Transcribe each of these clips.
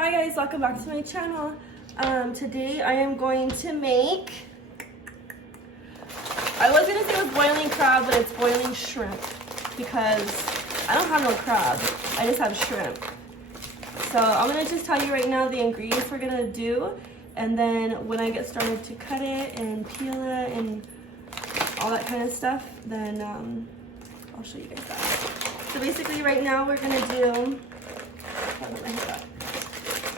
Hi guys, welcome back to my channel. Today I am going to make, I was gonna say it was boiling crab, but it's boiling shrimp because I don't have no crab, I just have shrimp. So I'm gonna just tell you right now the ingredients we're gonna do, and then when I get started to cut it and peel it and all that kind of stuff, then I'll show you guys that. So basically right now we're gonna do,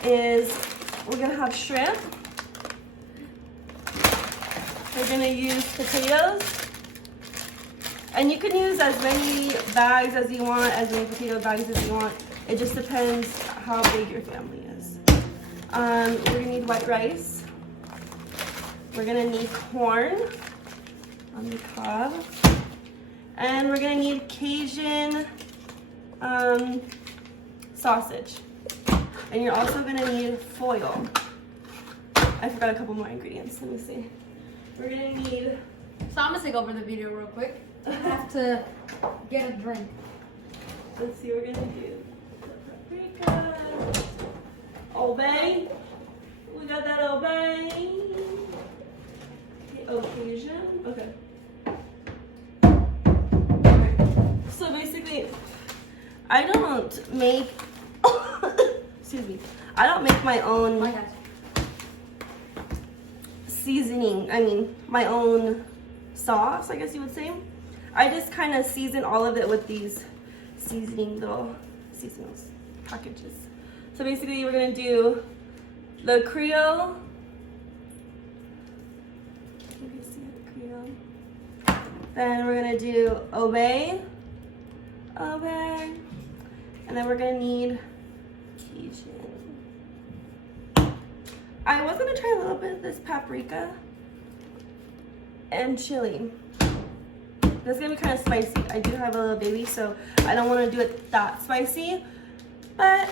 is we're gonna have shrimp. We're gonna use potatoes. And you can use as many bags as you want, as many potato bags as you want. It just depends how big your family is. We're gonna need white rice. We're gonna need corn on the cob. And we're gonna need Cajun sausage. And you're also gonna need foil. I forgot a couple more ingredients, let me see. We're gonna need... So I'm gonna take over the video real quick. I have to get a drink. Let's see, we're gonna do the paprika. Obey. We got that obey. Occasion. Okay. So basically, I don't make, excuse me, I don't make my own seasoning, my own sauce, I guess you would say. I just kind of season all of it with these little seasonals packages. So basically we're gonna do the Creole. You can see the Creole. Then we're gonna do Obey. And then we're gonna need Cajun. I was gonna try a little bit of this paprika and chili. This is gonna be kind of spicy. I do have a little baby, so I don't want to do it that spicy, but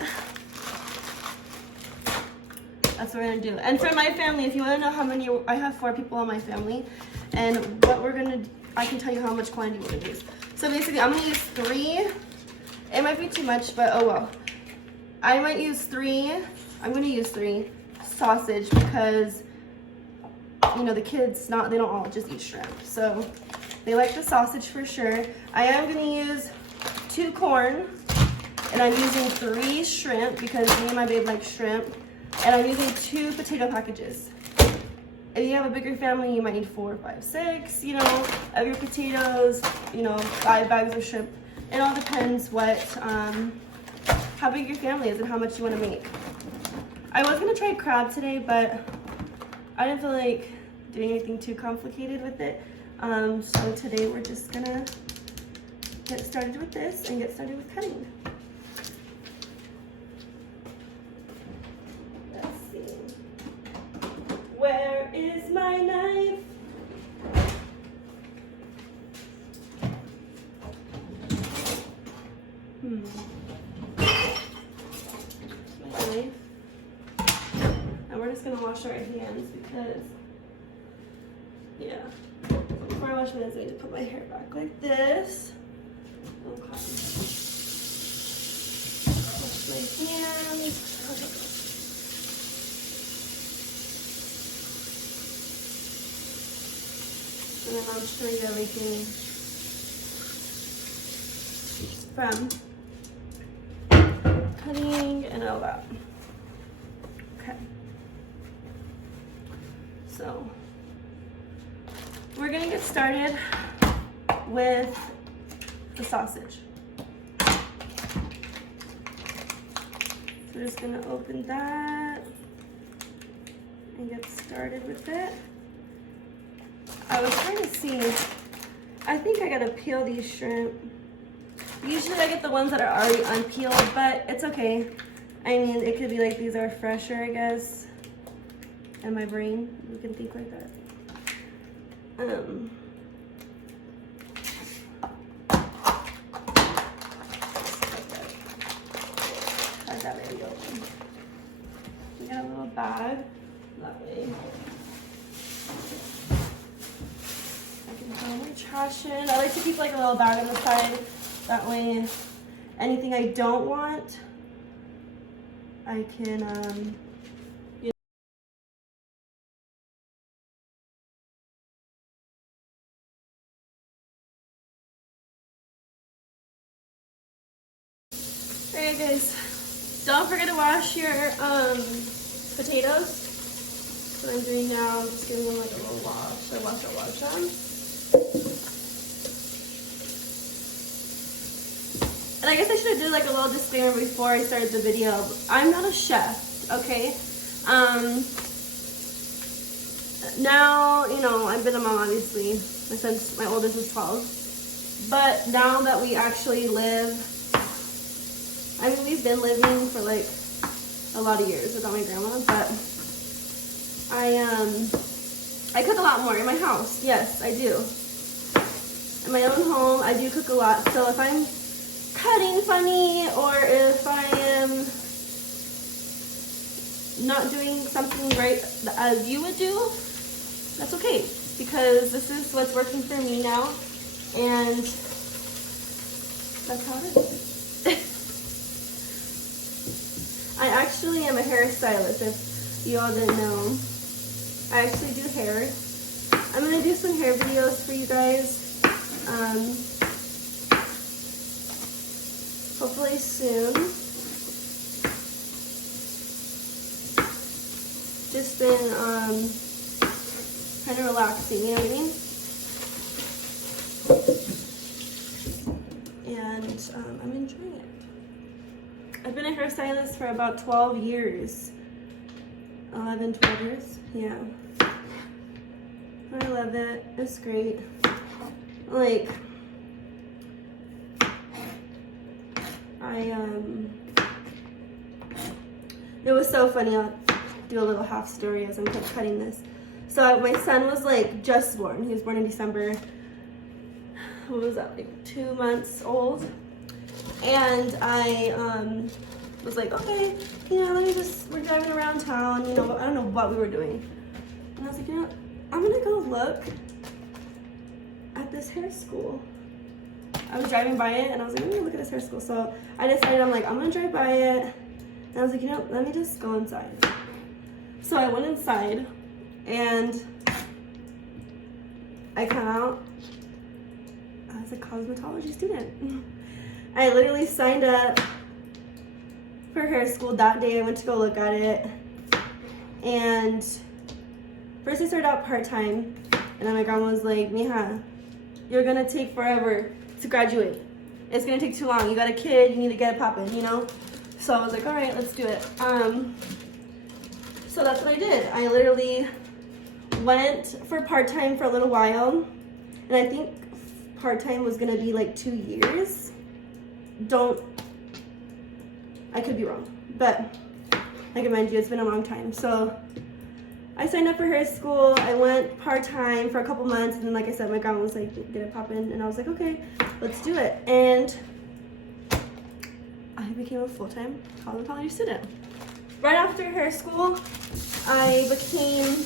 that's what we're gonna do. And for my family, if you want to know how many, I have 4 people in my family, and what we're gonna, I can tell you how much quantity we're gonna use. So basically, I'm gonna use 3. It might be too much, but oh well. I might use 3. I'm gonna use 3 sausage because you know the kids they don't all just eat shrimp, so they like the sausage for sure. I am gonna use 2 corn, and I'm using 3 shrimp because me and my babe like shrimp, and I'm using 2 potato packages. If you have a bigger family, you might need 4, 5, 6, you know, of your potatoes, you know, 5 bags of shrimp. It all depends what, how big your family is and how much you want to make. I was going to try crab today, but I didn't feel like doing anything too complicated with it. So today we're just going to get started with this and get started with cutting. Let's see. Where is my knife? My knife. And we're just gonna wash our hands because, yeah. Before I wash my hands, I need to put my hair back like this. Okay. Wash my hands. And then I'll show you everything from cutting and all that. Okay. So we're gonna get started with the sausage. So we're just gonna open that and get started with it. I was trying to see, I think I gotta peel these shrimp. Usually I get the ones that are already unpeeled, but it's okay. I mean, it could be like these are fresher, I guess. In my brain, you can think like that. How's that baby open? We got a little bag, that way. I can throw my trash in. I like to keep like a little bag on the side. That way, anything I don't want, I can Alright guys, don't forget to wash your potatoes. What I'm doing now, just giving them like a little wash. I wash them. And I guess I should have did like a little disclaimer before I started the video. I'm not a chef, okay? Now, you know, I've been a mom obviously since my oldest is 12. But now that we actually live, I mean, we've been living for like a lot of years without my grandma, but I cook a lot more in my house. Yes, I do. In my own home, I do cook a lot. So if I'm cutting funny or if I am not doing something right as you would do, that's okay, because this is what's working for me now, and that's how it is. I actually am a hairstylist, if you all didn't know. I actually do hair. I'm gonna do some hair videos for you guys. Hopefully soon. Just been kind of relaxing, you know what I mean? And I'm enjoying it. I've been a hairstylist for about 12 years. 11, 12 years, yeah. I love it, it's great. Like, it was so funny. I'll do a little half story as I'm cutting this. So my son was like just born. He was born in December. What was that, like 2 months old? And I was like, okay, you know, we're driving around town, you know, I don't know what we were doing. And I was like, you know, I'm gonna go look at this hair school. I was driving by it and I was like, I'm gonna look at this hair school. So I decided, I'm gonna drive by it. And I was like, you know, let me just go inside. So I went inside and I come out as a cosmetology student. I literally signed up for hair school that day. I went to go look at it. And first I started out part-time, and then my grandma was like, Mija, you're gonna take forever to graduate. It's gonna take too long. You got a kid, you need to get it poppin', you know? So I was like, all right, let's do it. So that's what I did. I literally went for part-time for a little while, and I think part-time was gonna be like 2 years. I could be wrong, but I can mind you, it's been a long time. So I signed up for hair school. I went part-time for a couple months, and then like I said, my grandma was like, get it poppin', and I was like, okay, let's do it. And I became a full-time cosmetology student. Right after hair school, I became,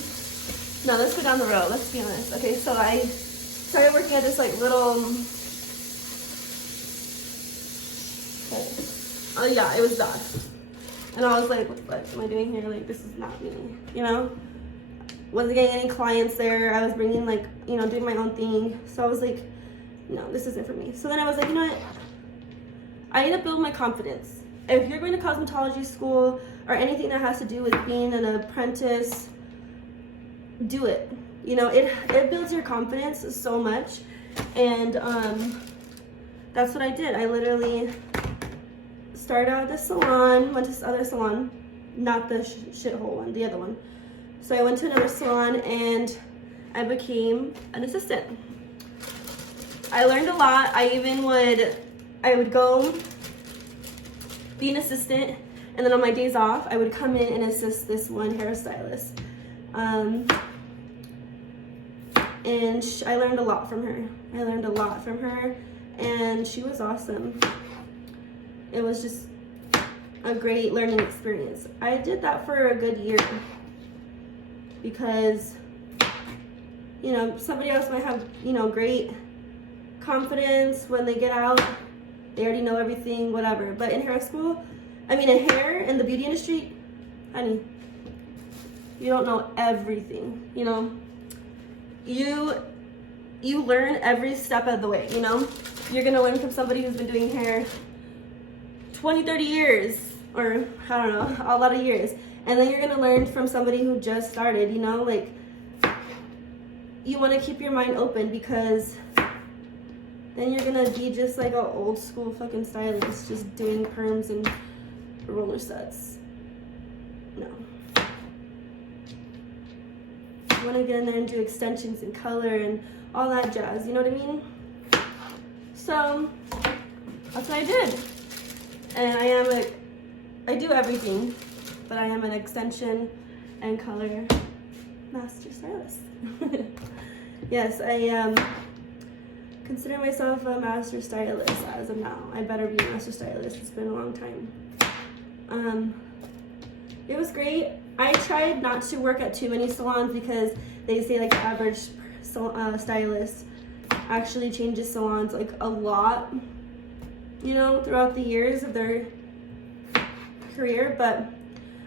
no, let's go down the road, let's be honest. Okay, so I started working at this like little, oh yeah, it was that. And I was like, what am I doing here? Like, this is not me, you know? Wasn't getting any clients there. I was bringing like, you know, doing my own thing. So I was like, no, this isn't for me. So then I was like, you know what? I need to build my confidence. If you're going to cosmetology school or anything that has to do with being an apprentice, do it. You know, it builds your confidence so much. And that's what I did. I literally started out at the salon, went to this other salon, not the shithole one, the other one. So I went to another salon and I became an assistant. I learned a lot. I would go be an assistant, and then on my days off, I would come in and assist this one hairstylist. And I learned a lot from her. And she was awesome. It was just a great learning experience. I did that for a good year because, you know, somebody else might have, you know, great confidence when they get out. They already know everything, whatever. But in hair school, I mean, in hair, in the beauty industry, honey, you don't know everything, you know? You learn every step of the way, you know? You're gonna learn from somebody who's been doing hair 20, 30 years, or I don't know, a lot of years. And then you're gonna learn from somebody who just started, you know? Like, you wanna keep your mind open because then you're gonna be just like an old school fucking stylist, just doing perms and roller sets. No. You wanna get in there and do extensions and color and all that jazz, you know what I mean? So, that's what I did. And I do everything, but I am an extension and color master stylist. Yes, I consider myself a master stylist as of now. I better be a master stylist. It's been a long time. It was great. I tried not to work at too many salons because they say like the average stylist actually changes salons like a lot, you know, throughout the years of their career. But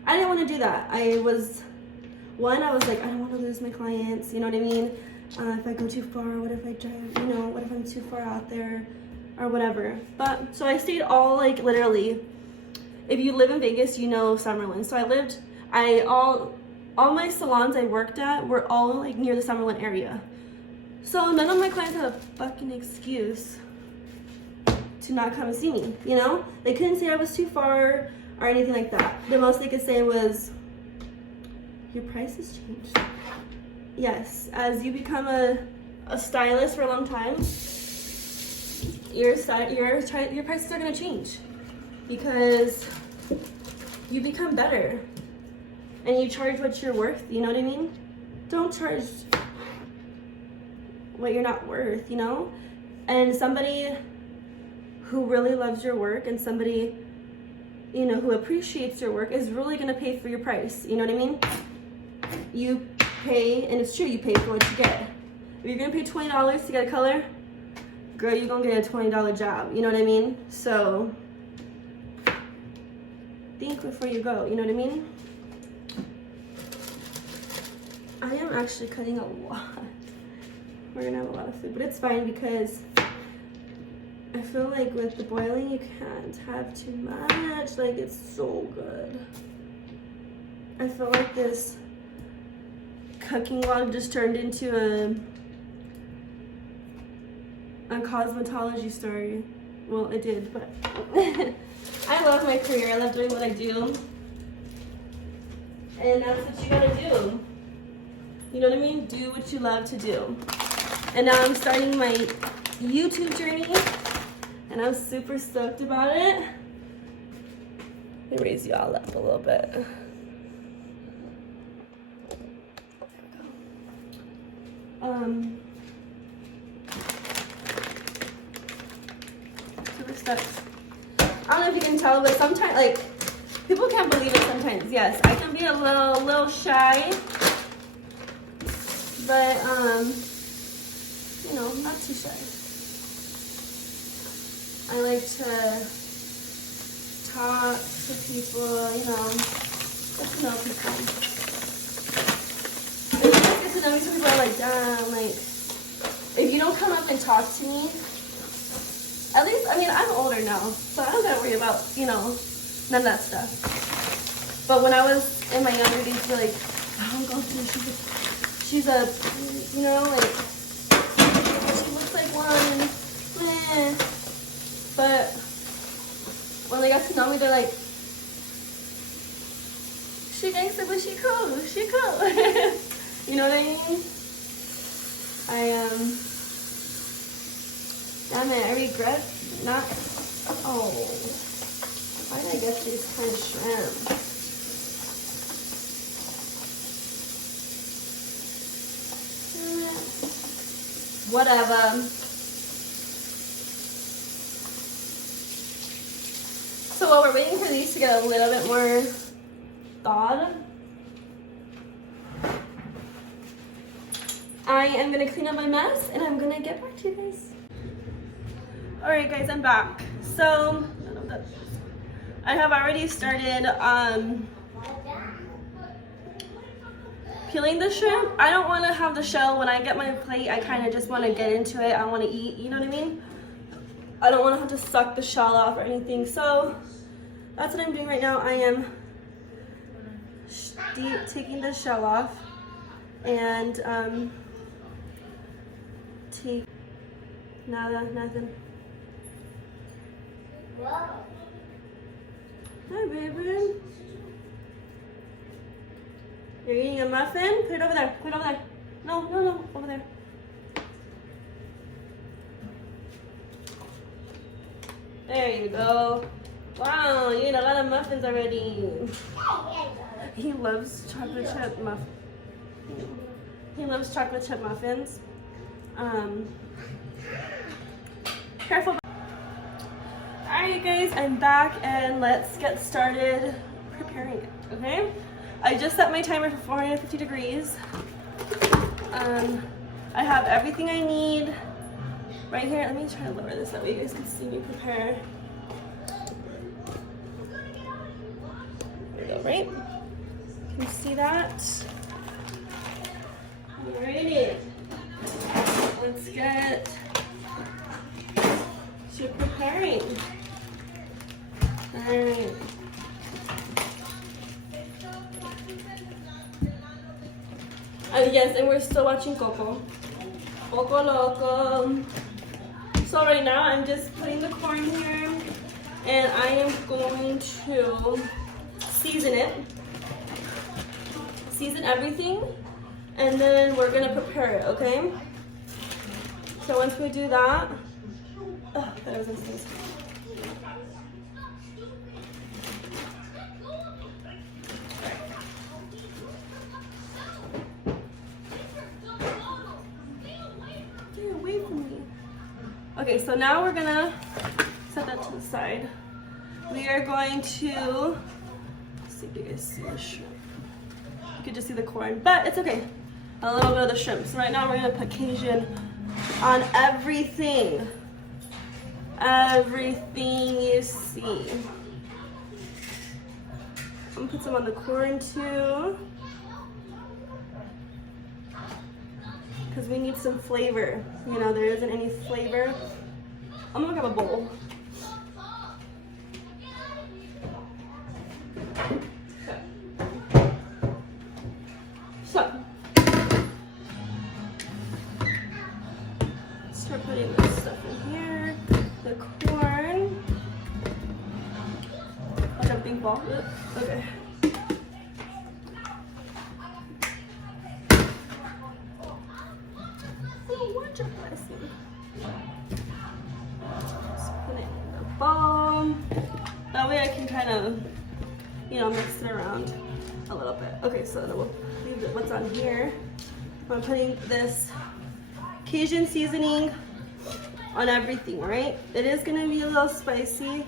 I didn't want to do that. I was like, I don't want to lose my clients, you know what I mean? If I go too far, what if I drive, you know, what if I'm too far out there or whatever. But so I stayed all like literally, if you live in Vegas, you know Summerlin. So all my salons I worked at were all like near the Summerlin area. So none of my clients had a fucking excuse to not come and see me, you know? They couldn't say I was too far or anything like that. The most they could say was, your price has changed. Yes, as you become a stylist for a long time, your prices are gonna change because you become better and you charge what you're worth, you know what I mean? Don't charge what you're not worth, you know? And somebody who really loves your work and somebody, you know, who appreciates your work is really gonna pay for your price, you know what I mean? You pay, and it's true, you pay for what you get. If you're gonna pay $20 to get a color, girl, you're gonna get a $20 job, you know what I mean? So, think before you go, you know what I mean? I am actually cutting a lot. We're gonna have a lot of food, but it's fine because I feel like with the boiling, you can't have too much. Like, it's so good. I feel like this cooking vlog just turned into a cosmetology story. Well, it did, but I love my career. I love doing what I do. And that's what you gotta do. You know what I mean? Do what you love to do. And now I'm starting my YouTube journey, and I'm super stoked about it. Let me raise you all up a little bit. Super stoked. I don't know if you can tell, but sometimes, like, people can't believe it sometimes. Yes, I can be a little shy, but you know, not too shy. I like to talk to people, you know, get to know people. If you just get to know me, some people are like, damn, like, if you don't come up and talk to me, at least, I mean, I'm older now, so I don't gotta worry about, you know, none of that stuff. But when I was in my younger days, you're like, I don't go through, she's a, you know, like, she looks like one, meh. But when they got to know me, they're like, she gangsta, but she cool, she cool. You know what I mean? Damn it, I regret not, oh, why did I get these kind of shrimp? Whatever. So while we're waiting for these to get a little bit more thawed, I am gonna clean up my mess and I'm gonna get back to you guys. All right, guys, I'm back. So I have already started peeling the shrimp. I don't want to have the shell. When I get my plate, I kind of just want to get into it. I want to eat, you know what I mean? I don't want to have to suck the shell off or anything. So that's what I'm doing right now. I am taking the shell off and nothing. Whoa. Hi, baby. You're eating a muffin? Put it over there. Put it over there. No, over there. There you go. Wow, you ate a lot of muffins already. He loves chocolate chip muffins. He loves chocolate chip muffins. Careful. Alright, guys, I'm back and let's get started preparing it, okay? I just set my timer for 450 degrees. I have everything I need right here. Let me try to lower this, that way you guys can see me prepare. There we go, right? Can you see that? Alrighty. Let's get to preparing. Alright. Yes, and we're still watching Coco. Coco Loco. So right now I'm just putting the corn here and I am going to season it. Season everything and then we're gonna prepare it, okay? So once we do that, that was insane. Get away from me. Okay, so now we're gonna set that to the side. We are going to, let's see if you guys see the shrimp. You can just see the corn, but it's okay. A little bit of the shrimp. So right now we're gonna put Cajun on everything. Everything you see. I'm gonna put some on the corn too. Because we need some flavor. You know, there isn't any flavor. I'm gonna grab a bowl. So, start putting this stuff in here. The corn. A jumping ball. Okay. Oh, what a blessing. Just put it in the bowl. That way I can kind of, you know, mix it around a little bit. Okay, so then we'll leave what's on here. I'm putting this Cajun seasoning on everything, right? It is gonna be a little spicy.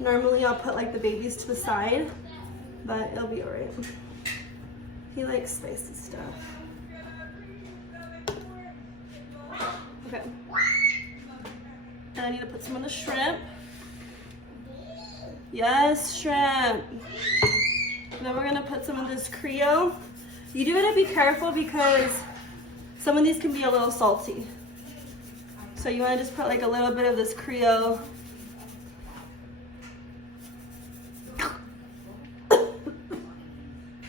Normally I'll put like the babies to the side, but it'll be all right. He likes spicy stuff. Okay. And I need to put some on the shrimp. Yes, shrimp. And then we're gonna put some of this Creole. You do gotta be careful because some of these can be a little salty. So you wanna just put like a little bit of this Creole.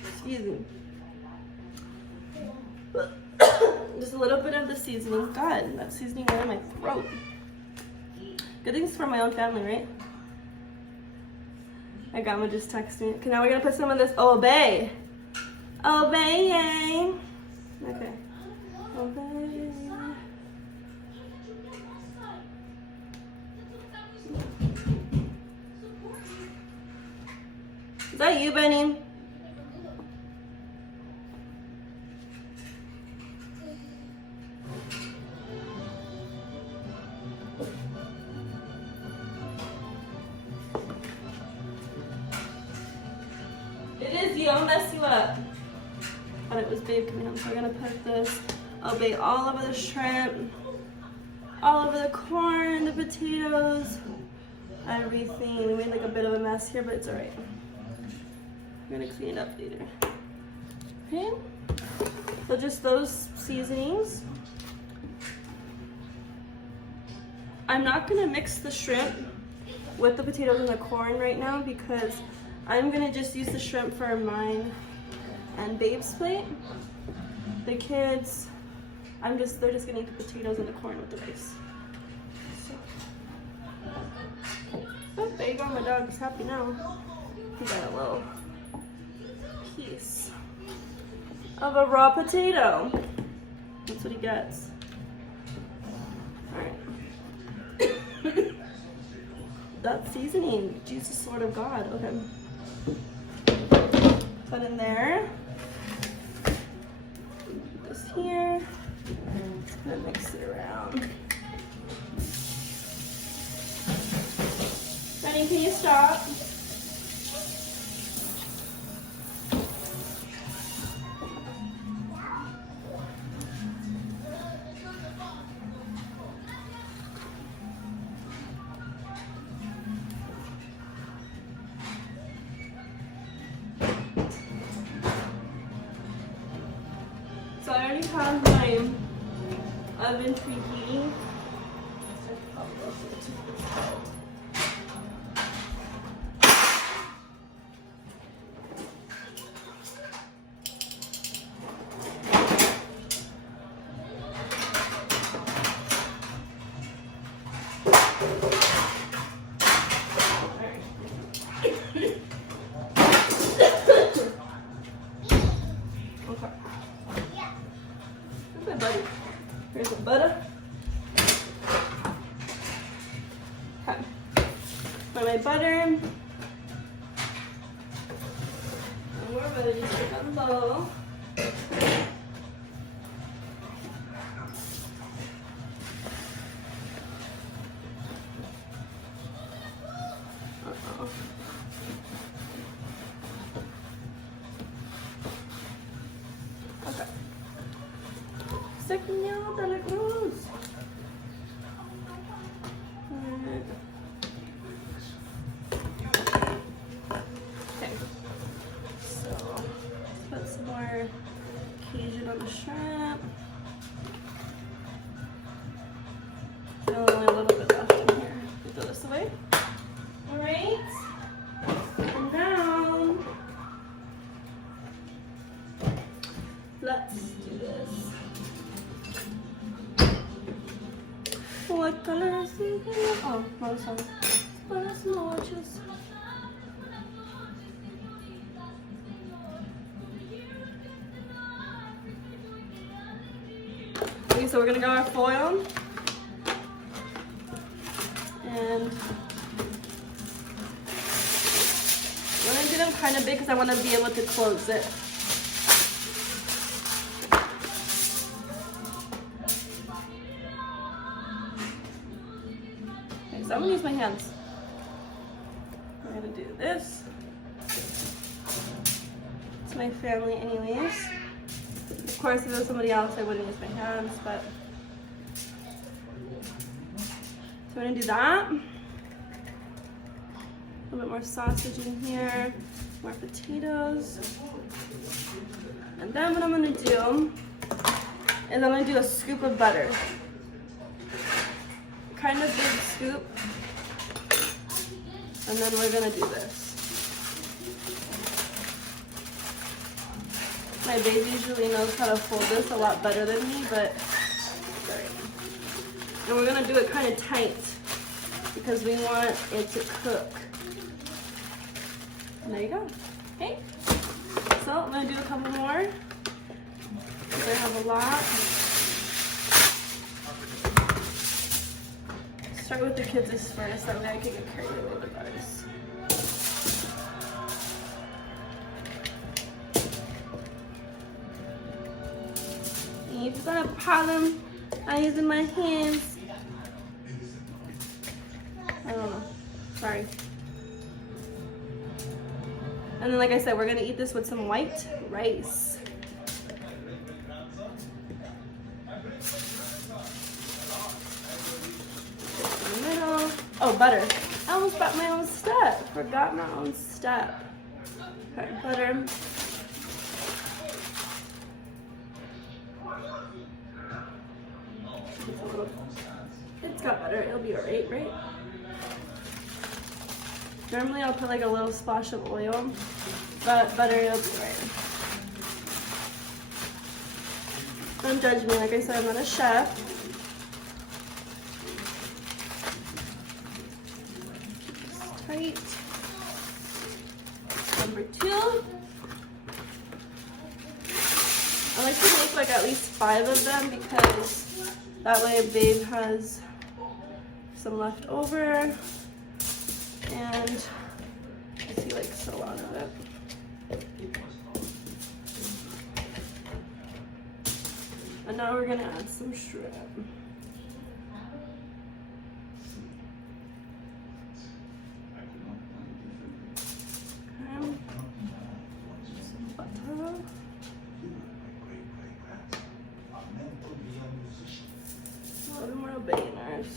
Excuse me. Just a little bit of the seasoning. God, that seasoning went in my throat. Good things for my own family, right? My grandma just texted me. Okay, now we're gonna put some of this Obey. Obey, yay. Okay. Obey. Is that you, Benny? I'll mess you up. Thought it was Babe coming home, so we're gonna put this Obey all over the shrimp, all over the corn, the potatoes. everything. We made like a bit of a mess here, but it's alright. We're gonna clean it up later. Okay? So just those seasonings. I'm not gonna mix the shrimp with the potatoes and the corn right now because I'm gonna just use the shrimp for mine and Babe's plate. The kids, they're just gonna eat the potatoes and the corn with the rice. Oh, there you go, my dog's happy now. He got a little piece of a raw potato. That's what he gets. Alright. That seasoning, Jesus, Sword of God. Okay. Put in there. Put this here. Just gonna mix it around. Honey, can you stop? So I already have my oven preheating. Here's the butter. Okay. For my butter. And we're ready to take a low. Okay. Señor de la Cruz. Okay. So let's put some more Cajun on the shrimp. Still only a little bit left in here. We throw this away. Alright. And now let's do this. What color is it? Oh, wrong song. Buenas noches. Okay, so we're gonna go our foil. And I'm gonna do them kind of big because I want to be able to close it. So I'm gonna use my hands. I'm gonna do this. It's my family anyways. Of course, if it was somebody else, I wouldn't use my hands, but. So I'm gonna do that. A little bit more sausage in here, more potatoes. And then what I'm gonna do is I'm gonna do a scoop of butter. Kind of big scoop. And then we're gonna do this. My baby usually knows how to fold this a lot better than me, but sorry. And we're gonna do it kind of tight because we want it to cook. And there you go. Okay. So I'm gonna do a couple more because I have a lot. Start with the kids first, that way I can get carried away with ours. And if you're gonna pot them, I'm using my hands. I don't know. Sorry. And then, like I said, we're gonna eat this with some white rice. Oh, butter. Oh, almost got my own step. Forgot my own step. Okay, butter. It's got butter, it'll be alright, right? Normally I'll put like a little splash of oil, but butter, it'll be alright. Don't judge me, like I said, I'm not a chef. Tight. Number 2. I like to make like at least 5 of them because that way Babe has some left over and he likes a lot of it. And now we're gonna add some shrimp. Okay. Some butter. A little more obeyners.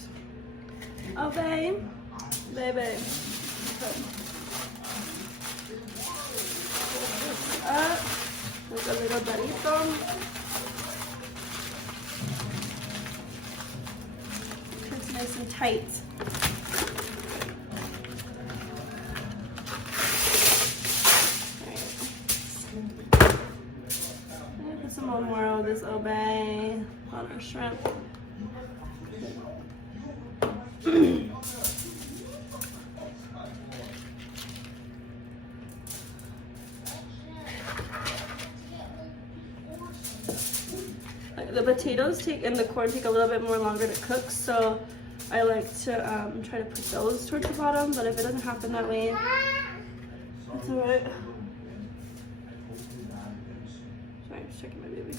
Obey, baby. Okay. Up. Like a little burrito. It's nice and tight. Put some more of this obey on our shrimp. The potatoes and the corn take a little bit more longer to cook, so I like to try to put those towards the bottom, but if it doesn't happen that way, that's alright. Sorry, I'm just checking my baby.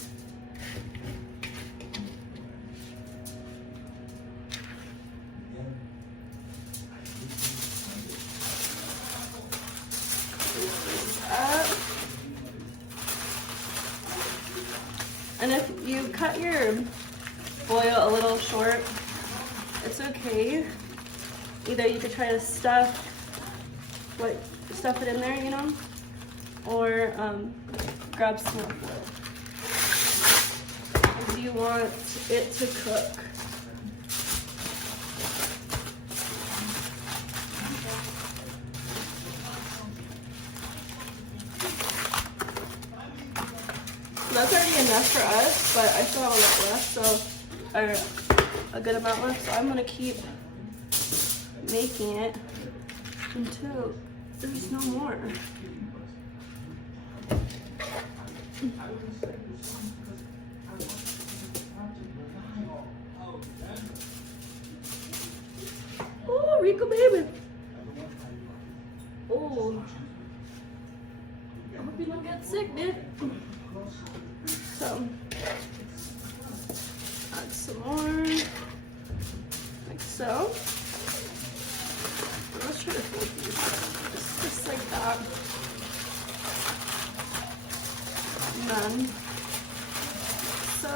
And if you cut your foil a little short, it's okay. Either you could try to stuff it in there, you know, or grab some more foil. If you want it to cook. That's already enough for us, but I still have a lot left, so, or a good amount left, so I'm gonna keep making it until there's no more. Oh, Rico baby. Oh, I hope you don't get sick, dude. So, add some more, like so. Let's try to fold these, just like that. And then, so.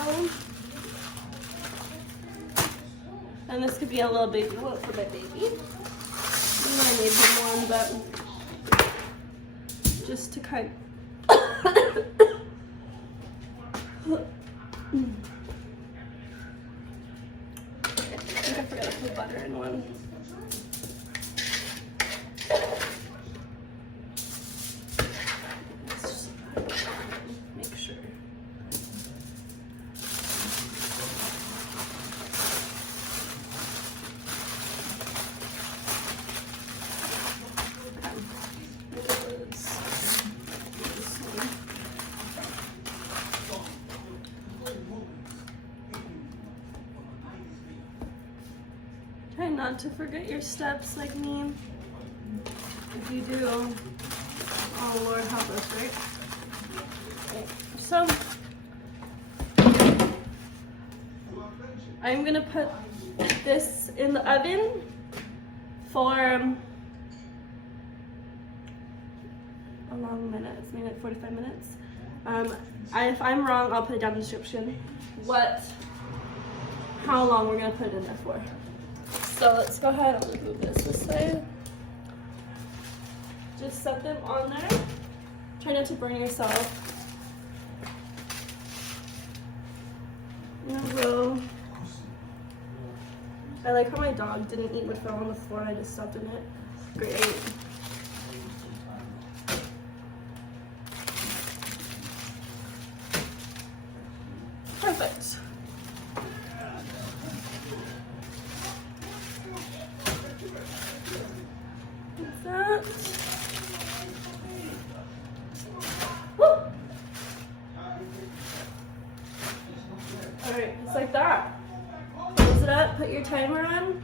And this could be a little baby one for my baby. I need him one, but just to kind of. I think I forgot to put butter in one. Let's just make sure. Try not to forget your steps like me. If you do, oh Lord help us, right? Okay. So, I'm gonna put this in the oven for a long minute, maybe like 45 minutes. If I'm wrong, I'll put it down in the description how long we're gonna put it in there for. So let's go ahead and move this way. Just set them on there. Try not to burn yourself. In a row. I like how my dog didn't eat what fell on the floor. I just stepped in it. Great. Perfect. Like that. Woo! Alright, just like that. Close it up, put your timer on,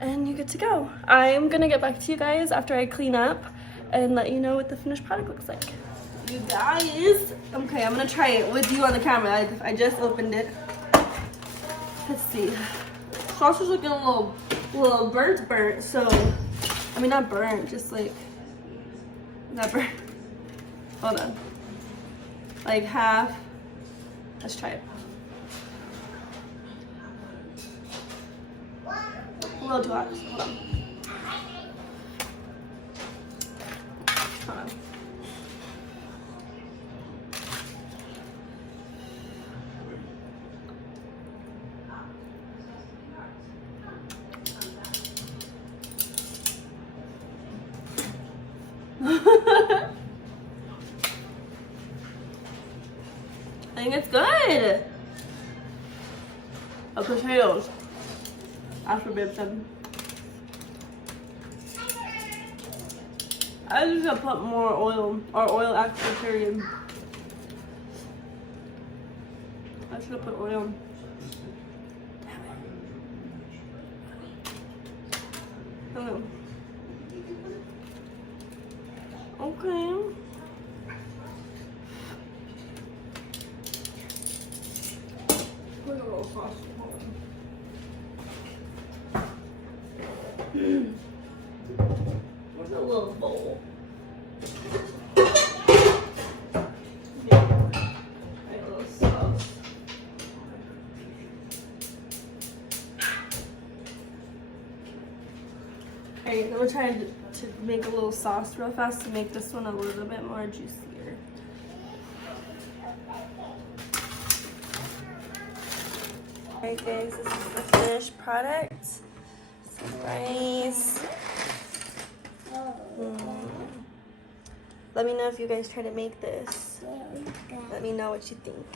and you're good to go. I'm gonna get back to you guys after I clean up and let you know what the finished product looks like. You guys, okay, I'm gonna try it with you on the camera. I just opened it. Let's see. Sauce is looking a little burnt, so, I mean not burnt, just like, not burnt. Hold on. Like half. Let's try it. A little too hot. Hold on. Hold on. I think it's good. Oh, potatoes. After babe said. I just gotta put more oil, or oil after period. I should have put oil. Damn it. Okay. Put a little sauce. Where's a little bowl? Yeah. Right, a little sauce. Alright, then we're trying to make a little sauce real fast to make this one a little bit more juicier. Alright guys, this is the finished product. Some rice. Let me know if you guys try to make this. Let me know what you think.